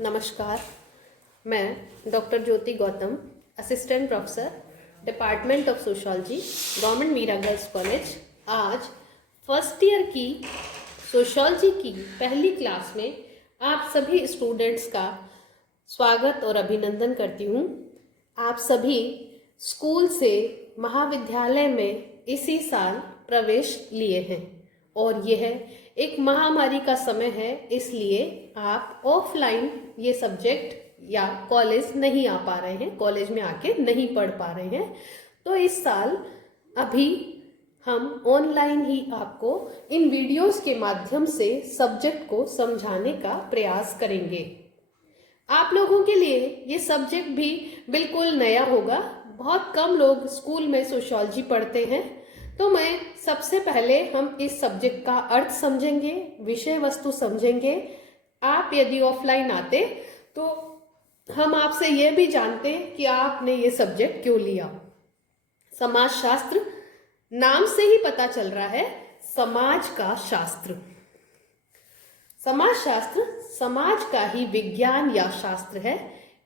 नमस्कार, मैं doctor Jyoti Gautam, assistant professor, department of sociology, government Meera girls college, आज फर्स्ट ईयर की सोशियोलॉजी की पहली क्लास में आप सभी स्टूडेंट्स का स्वागत और अभिनंदन करती हूँ। आप सभी स्कूल से महाविद्यालय में इसी साल प्रवेश लिए हैं और यह एक महामारी का समय है, इसलिए आप ऑफलाइन ये सब्जेक्ट या कॉलेज नहीं आ पा रहे हैं, कॉलेज में आके नहीं पढ़ पा रहे हैं। तो इस साल अभी हम ऑनलाइन ही आपको इन वीडियोस के माध्यम से सब्जेक्ट को समझाने का प्रयास करेंगे। आप लोगों के लिए ये सब्जेक्ट भी बिल्कुल नया होगा। बहुत कम लोग स्कूल में सोशियोलॉजी पढ़ते हैं, तो मैं सबसे पहले हम इस सब्जेक्ट का अर्थ समझेंगे, विषय वस्तु समझेंगे। आप यदि ऑफलाइन आते तो हम आपसे ये भी जानते कि आपने ये सब्जेक्ट क्यों लिया। समाजशास्त्र, नाम से ही पता चल रहा है, समाज का शास्त्र। समाजशास्त्र समाज का ही विज्ञान या शास्त्र है।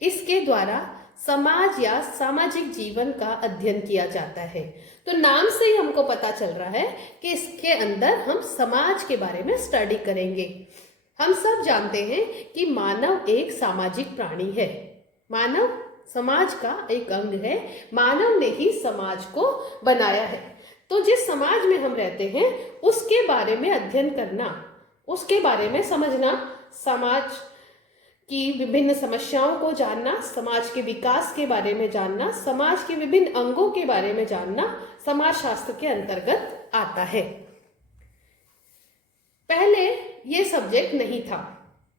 इसके द्वारा समाज या सामाजिक जीवन का अध्ययन किया जाता है। तो नाम से ही हमको पता चल रहा है कि इसके अंदर हम समाज के बारे में स्टडी करेंगे। हम सब जानते हैं कि मानव एक सामाजिक प्राणी है। मानव समाज का एक अंग है। मानव ने ही समाज को बनाया है। तो जिस समाज में हम रहते हैं उसके बारे में अध्ययन करना, उसके बारे में समझना, समाज की विभिन्न समस्याओं को जानना, समाज के विकास के बारे में जानना, समाज के विभिन्न अंगों के बारे में जानना समाजशास्त्र के अंतर्गत आता है। पहले ये सब्जेक्ट नहीं था,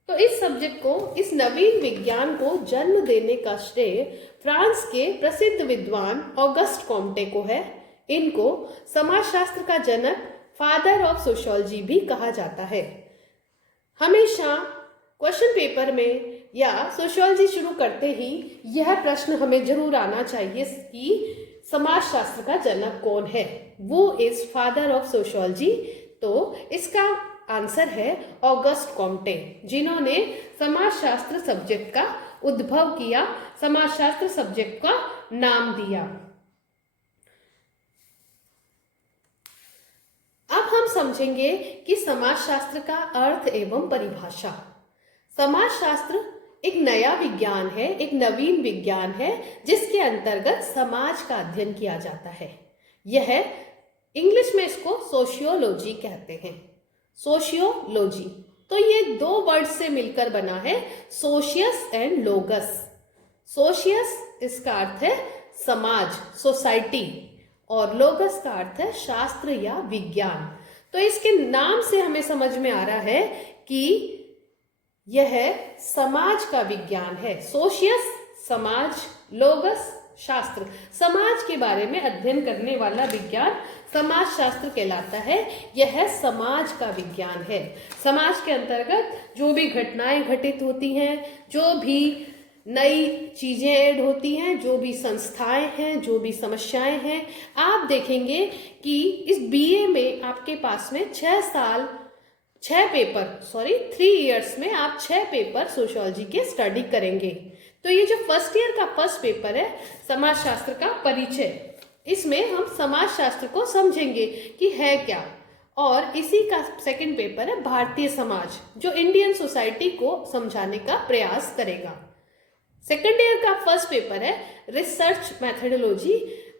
तो इस सब्जेक्ट को, इस नवीन विज्ञान को जन्म देने का श्रेय फ्रांस के प्रसिद्ध विद्वान ऑगस्ट कॉम्टे को है। इनको समाजशास्त्र का जनक, फादर ऑफ सोशियोलॉजी भी कहा जाता है। हमेशा क्वेश्चन पेपर में या सोशियोलॉजी शुरू करते ही यह प्रश्न हमें जरूर आना चाहिए कि समाजशास्त्र का जनक कौन है, वो इज फादर ऑफ सोशियोलॉजी। तो इसका आंसर है ऑगस्ट कॉम्टे, जिन्होंने समाजशास्त्र सब्जेक्ट का उद्भव किया, समाजशास्त्र सब्जेक्ट का नाम दिया। अब हम समझेंगे कि समाजशास्त्र का अर्थ एवं परिभाषा। समाजशास्त्र एक नया विज्ञान है, एक नवीन विज्ञान है, जिसके अंतर्गत समाज का अध्ययन किया जाता है। यह इंग्लिश में इसको सोशियोलॉजी कहते हैं। सोशियोलॉजी, तो ये दो वर्ड से मिलकर बना है, सोशियस एंड लोगस। सोशियस इसका अर्थ है समाज, सोसाइटी, और लोगस का अर्थ है शास्त्र या विज्ञान। तो इसके नाम से हमें समझ में आ रहा है कि यह समाज का विज्ञान है। सोशियस समाज, लोगस शास्त्र, समाज के बारे में अध्ययन करने वाला विज्ञान समाजशास्त्र कहलाता है। यह समाज का विज्ञान है। समाज के अंतर्गत जो भी घटनाएं घटित होती हैं, जो भी नई चीजें ऐड होती हैं, जो भी संस्थाएं हैं, जो भी समस्याएं हैं, आप देखेंगे कि इस बीए में आपके पास में 3 इयर्स में आप 6 पेपर सोशियोलॉजी के स्टडी करेंगे। तो ये जो फर्स्ट ईयर का फर्स्ट पेपर है, समाजशास्त्र का परिचय, इसमें हम समाजशास्त्र को समझेंगे कि है क्या। और इसी का सेकंड पेपर है भारतीय समाज, जो इंडियन सोसाइटी को समझाने का प्रयास करेगा। सेकंड ईयर का फर्स्ट पेपर है रिसर्च मेथोडोलॉजी,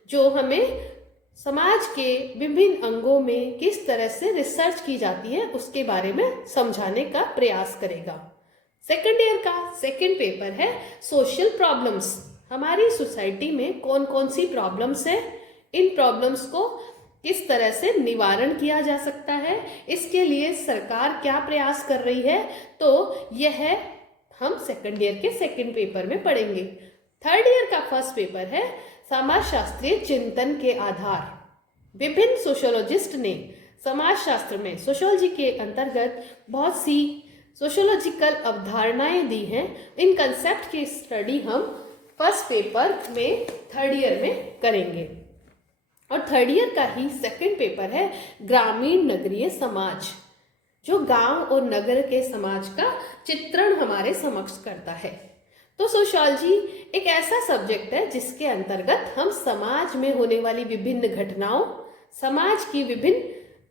जो हमें समाज के विभिन्न अंगों में किस तरह से रिसर्च की जाती है उसके बारे में समझाने का प्रयास करेगा। सेकंड ईयर का सेकंड पेपर है सोशल प्रॉब्लम्स। हमारी सोसाइटी में कौन कौन सी प्रॉब्लम्स है, इन प्रॉब्लम्स को किस तरह से निवारण किया जा सकता है, इसके लिए सरकार क्या प्रयास कर रही है, तो यह हम सेकंड ईयर के सेकंड पेपर में पढ़ेंगे। थर्ड ईयर का फर्स्ट पेपर है समाजशास्त्रीय चिंतन के आधार। विभिन्न सोशियोलॉजिस्ट ने समाजशास्त्र में, सोशियोलॉजी के अंतर्गत बहुत सी सोशियोलॉजिकल अवधारणाएं दी हैं। इन कंसेप्ट की स्टडी हम फर्स्ट पेपर में थर्ड ईयर में करेंगे। और थर्ड ईयर का ही सेकंड पेपर है ग्रामीण नगरीय समाज। जो गांव और नगर के समाज का चित्रण हमारे समक्ष करता है। तो सोशियोलॉजी एक ऐसा सब्जेक्ट है जिसके अंतर्गत हम समाज में होने वाली विभिन्न घटनाओं, समाज की विभिन्न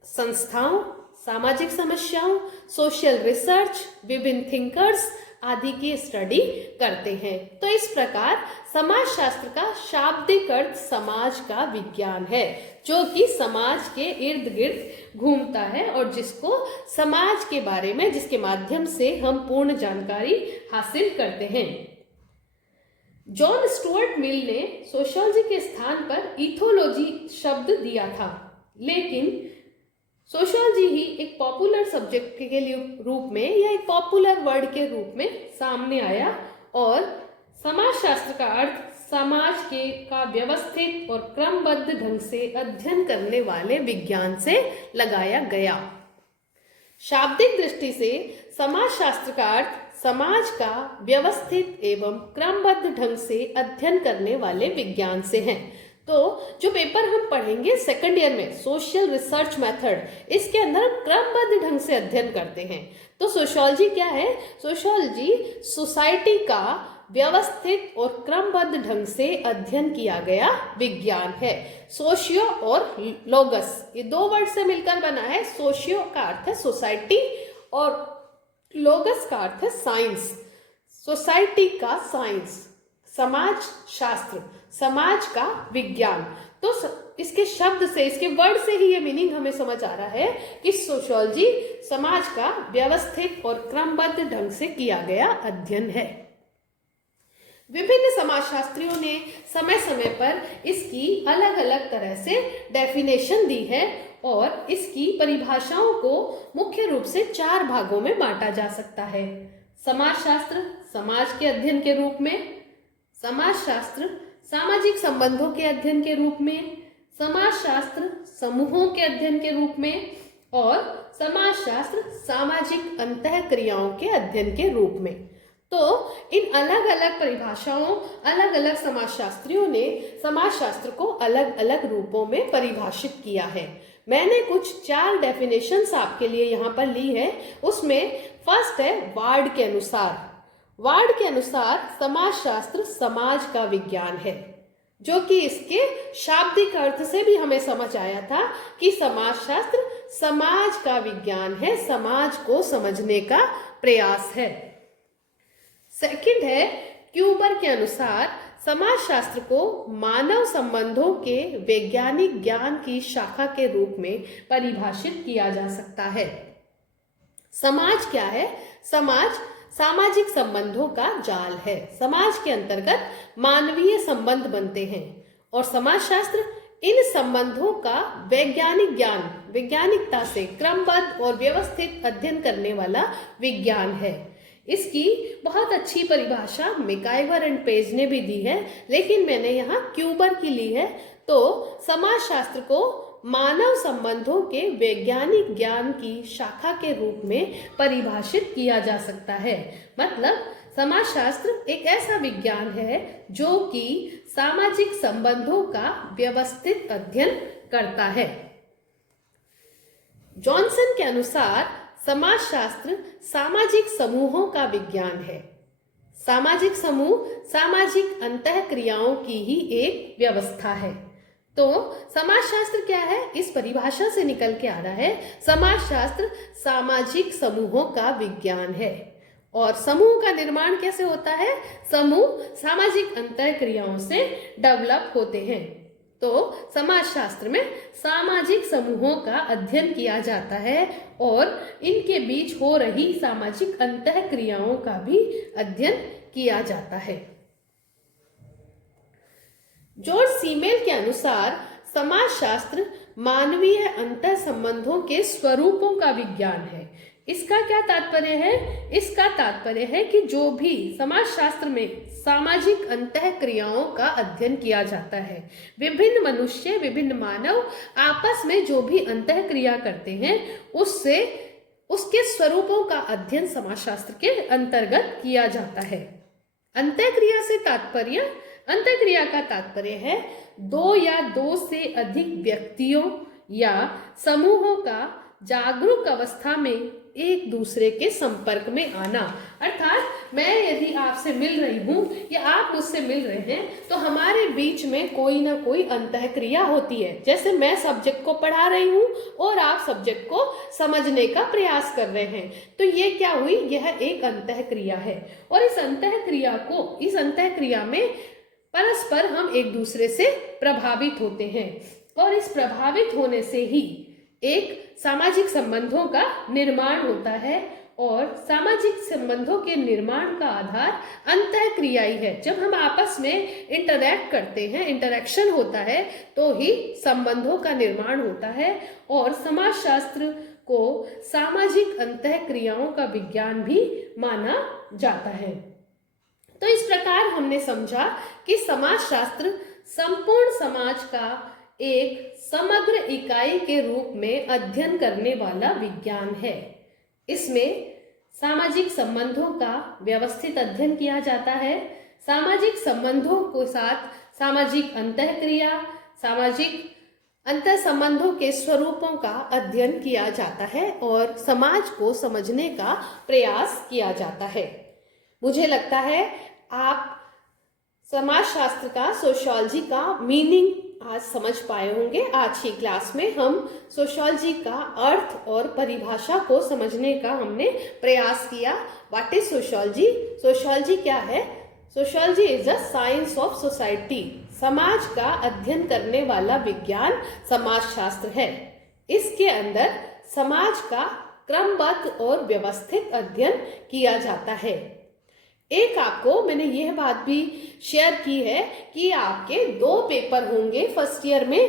संस्थाओं, सामाजिक समस्याओं, सोशल रिसर्च, विभिन्न थिंकर्स आदि की स्टडी करते हैं। तो इस प्रकार समाजशास्त्र का शाब्दिक अर्थ समाज का विज्ञान है, जो कि समाज के इर्द गिर्द घूमता है और जिसको समाज के बारे में, जिसके माध्यम से हम पूर्ण जानकारी हासिल करते हैं। जॉन स्टुअर्ट मिल ने सोशियोलॉजी के स्थान पर इथोलॉजी शब्द दिया था, लेकिन सोशियोलॉजी ही एक पॉपुलर सब्जेक्ट के रूप में या एक पॉपुलर वर्ड के रूप में सामने आया और समाजशास्त्र का अर्थ समाज का व्यवस्थित और क्रमबद्ध ढंग से अध्ययन करने वाले विज्ञान से लगाया गया। शाब्दिक दृष्टि से समाजशास्त्र का अर्थ समाज का व्यवस्थित एवं क्रमबद्ध ढंग से अध्ययन करने वाले विज्ञान से है। तो जो पेपर हम पढ़ेंगे सेकंड ईयर में, सोशल रिसर्च मेथड, इसके अंदर हम क्रमबद्ध ढंग से अध्ययन करते हैं। तो सोशियोलॉजी क्या है? सोशियोलॉजी सोसाइटी का व्यवस्थित और क्रमबद्ध ढंग से अध्ययन किया गया विज्ञान है। सोशियो और लोगस, ये दो वर्ड से मिलकर बना है। सोशियो का अर्थ है सोसाइटी और लोगस का अर्थ है साइंस। सोसाइटी का साइंस, समाज शास्त्र, समाज का विज्ञान। तो इसके शब्द से, इसके वर्ड से ही ये मीनिंग हमें समझ आ रहा है कि सोशियोलॉजी समाज का व्यवस्थित और क्रमबद्ध ढंग से किया गया अध्ययन है। विभिन्न समाजशास्त्रियों ने समय समय पर इसकी अलग अलग तरह से डेफिनेशन दी है और इसकी परिभाषाओं को मुख्य रूप से 4 भागों में बांटा जा सकता है। समाजशास्त्र समाज के अध्ययन के रूप में, समाजशास्त्र सामाजिक संबंधों के अध्ययन के रूप में, समाजशास्त्र समूहों के अध्ययन के रूप में और समाजशास्त्र सामाजिक अंतःक्रियाओं के अध्ययन के रूप में। तो इन अलग अलग परिभाषाओं, अलग अलग समाजशास्त्रियों ने समाजशास्त्र को अलग अलग रूपों में परिभाषित किया है। मैंने कुछ 4 डेफिनेशंस आपके लिए यहाँ पर ली है। उसमें फर्स्ट है वार्ड के अनुसार। वार्ड के अनुसार समाजशास्त्र समाज का विज्ञान है, जो कि इसके शाब्दिक अर्थ से भी हमें समझ आया था कि समाजशास्त्र समाज का विज्ञान है, समाज को समझने का प्रयास है। सेकंड है क्यूबर के अनुसार समाजशास्त्र को मानव संबंधों के वैज्ञानिक ज्ञान की शाखा के रूप में परिभाषित किया जा सकता है। समाज क्या है? समाज सामाजिक संबंधों का जाल है। समाज के अंतर्गत मानवीय संबंध बनते हैं और समाजशास्त्र इन संबंधों का वैज्ञानिक ज्ञान, वैज्ञानिकता से क्रमबद्ध और व्यवस्थित अध्ययन करने वाला विज्ञान है। इसकी बहुत अच्छी परिभाषा मैकइवर एंड पेज ने भी दी है, लेकिन मैंने यहाँ क्यूबर की ली है। तो समाजशास्त्र को मानव संबंधों के वैज्ञानिक ज्ञान की शाखा के रूप में परिभाषित किया जा सकता है। मतलब समाजशास्त्र एक ऐसा विज्ञान है जो कि सामाजिक संबंधों का व्यवस्थित अध्ययन करता है। जॉनसन के अनुसार समाजशास्त्र सामाजिक समूहों का विज्ञान है। सामाजिक समूह सामाजिक अंतःक्रियाओं की ही एक व्यवस्था है। तो समाजशास्त्र क्या है? इस परिभाषा से निकल के आ रहा है समाजशास्त्र सामाजिक समूहों का विज्ञान है। और समूह का निर्माण कैसे होता है? समूह सामाजिक अंतःक्रियाओं से डेवलप होते हैं। तो समाजशास्त्र में सामाजिक समूहों का अध्ययन किया जाता है और इनके बीच हो रही सामाजिक अंतःक्रियाओं का भी अध्ययन किया जाता है। जॉर्ज सीमेल के अनुसार समाजशास्त्र मानवीय अंतर संबंधों के स्वरूपों का विज्ञान है। इसका क्या तात्पर्य है? इसका तात्पर्य है कि जो भी समाजशास्त्र में सामाजिक अंतःक्रियाओं का अध्ययन किया जाता है, विभिन्न मनुष्य, विभिन्न मानव आपस में जो भी अंतःक्रिया करते हैं, उससे उसके स्वरूपों का अध्ययन समाजशास्त्र के अंतर्गत किया जाता है। अंतःक्रिया से तात्पर्य, अंतःक्रिया का तात्पर्य है 2 या 2 से अधिक व्यक्तियों या समूहों का जागरूक अवस्था में एक दूसरे के संपर्क में आना। अर्थात मैं यदि आपसे मिल रही हूँ या आप मुझसे मिल रहे हैं तो हमारे बीच में कोई ना कोई अंतःक्रिया होती है। जैसे मैं सब्जेक्ट को पढ़ा रही हूँ और आप सब्जेक्ट को समझने का प्रयास कर रहे हैं, तो ये क्या हुई, यह एक अंतःक्रिया है। और इस अंतःक्रिया में परस्पर हम एक दूसरे से प्रभावित होते हैं और इस प्रभावित होने से ही एक सामाजिक संबंधों का निर्माण होता है और सामाजिक संबंधों के निर्माण का आधार अंतःक्रिया ही है। जब हम आपस में इंटरैक्ट करते हैं, इंटरेक्शन होता है, तो ही संबंधों का निर्माण होता है। और समाजशास्त्र को सामाजिक अंतःक्रियाओं का विज्ञान भी माना जाता है। तो इस प्रकार हमने समझा कि समाजशास्त्र संपूर्ण समाज का एक समग्र इकाई के रूप में अध्ययन करने वाला विज्ञान है। इसमें सामाजिक संबंधों का व्यवस्थित अध्ययन किया जाता है। सामाजिक संबंधों के साथ सामाजिक अंतःक्रिया, सामाजिक अंतर संबंधों के स्वरूपों का अध्ययन किया जाता है और समाज को समझने का प्रयास किया जाता है। मुझे लगता है आप समाजशास्त्र का, सोशियोलॉजी का मीनिंग आज समझ पाए होंगे। आज की क्लास में हम सोशियोलॉजी का अर्थ और परिभाषा को समझने का हमने प्रयास किया। What is sociology? सोशियोलॉजी क्या है? Sociology is a science of society. समाज का अध्ययन करने वाला विज्ञान समाजशास्त्र है। इसके अंदर समाज का क्रमबद्ध और व्यवस्थित अध्ययन किया जाता है। एक आपको मैंने यह बात भी शेयर की है कि आपके 2 पेपर होंगे फर्स्ट ईयर में।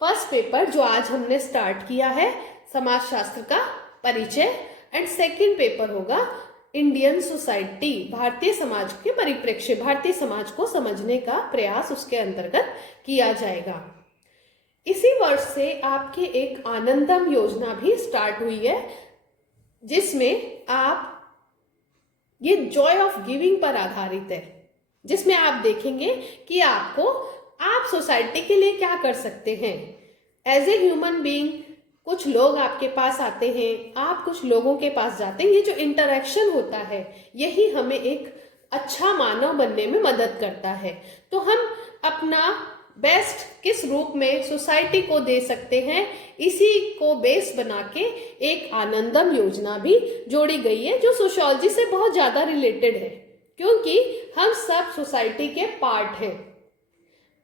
फर्स्ट पेपर जो आज हमने स्टार्ट किया है, समाजशास्त्र का परिचय, एंड सेकंड पेपर होगा इंडियन सोसाइटी, भारतीय समाज के परिप्रेक्ष्य, भारतीय समाज को समझने का प्रयास उसके अंतर्गत किया जाएगा। इसी वर्ष से आपके एक आनंदम योजना भी स्टार्ट हुई है, जिसमें आप, ये जॉय ऑफ गिविंग पर आधारित है, जिसमें आप देखेंगे कि आप सोसाइटी के लिए क्या कर सकते हैं। एज ए ह्यूमन बीइंग कुछ लोग आपके पास आते हैं, आप कुछ लोगों के पास जाते हैं। ये जो इंटरेक्शन होता है, यही हमें एक अच्छा मानव बनने में मदद करता है। तो हम अपना बेस्ट किस रूप में सोसाइटी को दे सकते हैं, इसी को बेस बना के एक आनंदम योजना भी जोड़ी गई है, जो सोशियोलॉजी से बहुत ज्यादा रिलेटेड है, क्योंकि हम सब सोसाइटी के पार्ट हैं।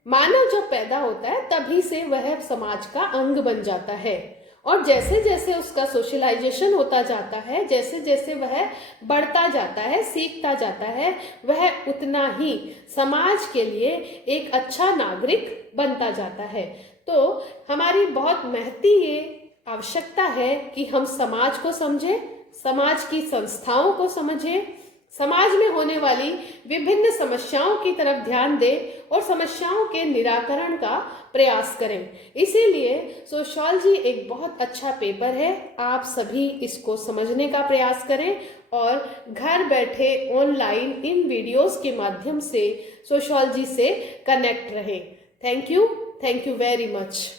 मानव जब पैदा होता है तभी से वह समाज का अंग बन जाता है, और जैसे जैसे उसका सोशलाइजेशन होता जाता है, जैसे जैसे वह बढ़ता जाता है, सीखता जाता है, वह उतना ही समाज के लिए एक अच्छा नागरिक बनता जाता है। तो हमारी बहुत महती ये आवश्यकता है कि हम समाज को समझें, समाज की संस्थाओं को समझें, समाज में होने वाली विभिन्न समस्याओं की तरफ ध्यान दें और समस्याओं के निराकरण का प्रयास करें। इसीलिए सोशियोलॉजी एक बहुत अच्छा पेपर है। आप सभी इसको समझने का प्रयास करें और घर बैठे ऑनलाइन इन वीडियोस के माध्यम से सोशियोलॉजी से कनेक्ट रहें। Thank you very much.